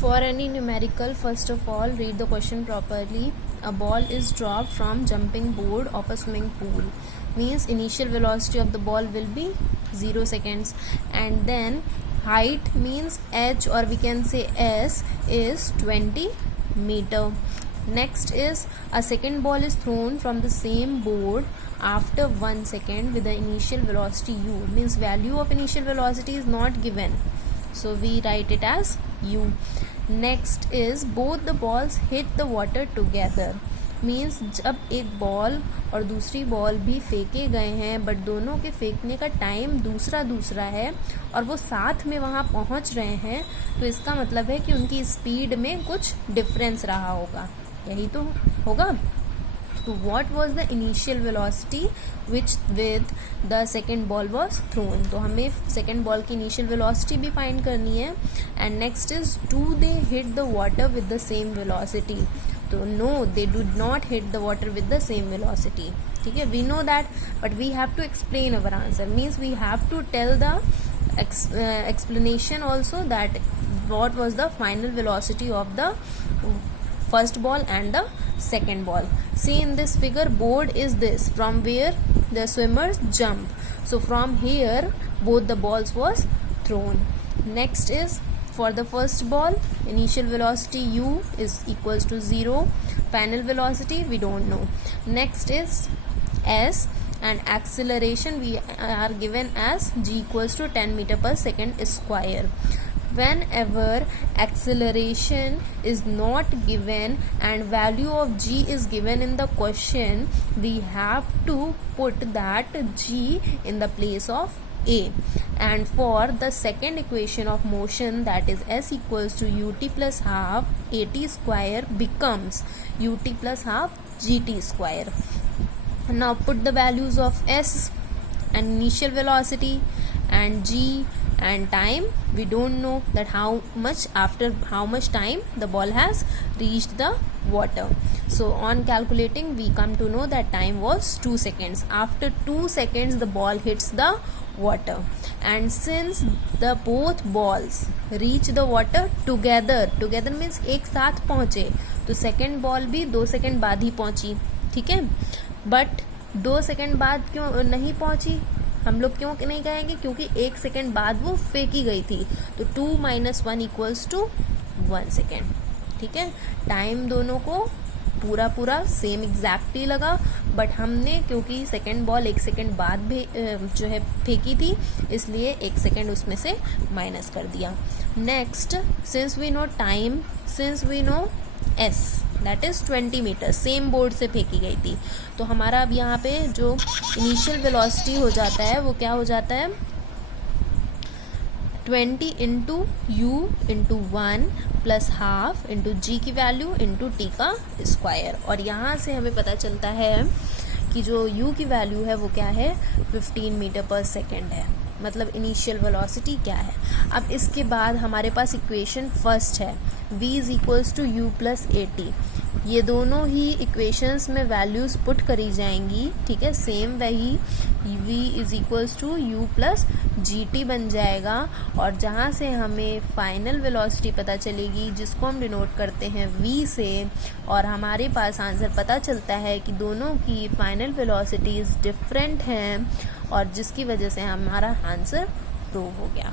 For any numerical, first of all, read the question properly. A ball is dropped from jumping board of a swimming pool. Means initial velocity of the ball will be 0 seconds. And then height means h, or we can say s, is 20 meter. Next is a second ball is thrown from the same board after 1 second with the initial velocity u. Means value of initial velocity is not given, so we write it as u. Next is both the balls hit the water together. Means जब एक ball और दूसरी ball भी फेंके गए हैं but दोनों के फेंकने का टाइम दूसरा दूसरा है और वो साथ में वहाँ पहुँच रहे हैं, तो इसका मतलब है कि उनकी स्पीड में कुछ डिफरेंस रहा होगा, यही तो होगा. तो what was the initial velocity which with the second ball was thrown. तो हमें सेकेंड बॉल की इनिशियल वेलोसिटी भी फाइंड करनी है. And next is do they hit the water with the same velocity. तो no, they do not hit the water with the same velocity. ठीक है, we know that, but we have to explain our answer. Means we have to tell the explanation also that what was the final velocity of the first ball and the second ball. See in this figure, board is this from where the swimmers jump. So from here both the balls was thrown. Next is for the first ball, initial velocity u is equals to 0. Final velocity we don't know. Next is s, and acceleration we are given as g equals to 10 meter per second square. Whenever acceleration is not given and value of g is given in the question, we have to put that g in the place of a. And for the second equation of motion, that is s equals to ut plus half at square becomes ut plus half gt square. Now put the values of s and initial velocity and g and time. We don't know that after how much time the ball has reached the water. So on calculating we come to know that time was 2 seconds. After 2 seconds the ball hits the water, and since the both balls reach the water together means एक साथ पहुँचे, तो second ball भी 2 second बाद ही पहुँची. ठीक है, but 2 second बाद क्यों नहीं पहुंची, हम लोग क्यों नहीं कहेंगे, क्योंकि 1 सेकेंड बाद वो फेंकी गई थी. तो 2 - 1 इक्वल्स टू 1 सेकेंड. ठीक है, टाइम दोनों को पूरा सेम एग्जैक्टली लगा, बट हमने क्योंकि सेकेंड बॉल 1 सेकेंड बाद भी जो है फेंकी थी, इसलिए 1 सेकेंड उसमें से माइनस कर दिया. Next, since we know time, since we know s that is 20 metre, same board से फेंकी गई थी, तो हमारा अब यहाँ पे जो इनिशियल वेलोसिटी हो जाता है वो क्या हो जाता है, 20 into u into 1 plus half into g की वैल्यू इंटू टी का स्क्वायर. और यहाँ से हमें पता चलता है कि जो u की वैल्यू है वो क्या है, 15 मीटर पर सेकेंड है, मतलब इनिशियल वेलोसिटी क्या है. अब इसके बाद हमारे पास इक्वेशन फर्स्ट है, v is equals to u plus a t. ये दोनों ही इक्वेशंस में वैल्यूज पुट करी जाएंगी. ठीक है, सेम वही v is equals to u plus g t बन जाएगा, और जहाँ से हमें फाइनल वेलोसिटी पता चलेगी जिसको हम डिनोट करते हैं v से, और हमारे पास आंसर पता चलता है कि दोनों की फाइनल वेलोसिटीज डिफरेंट हैं, और जिसकी वजह से हमारा आंसर प्रूव हो गया.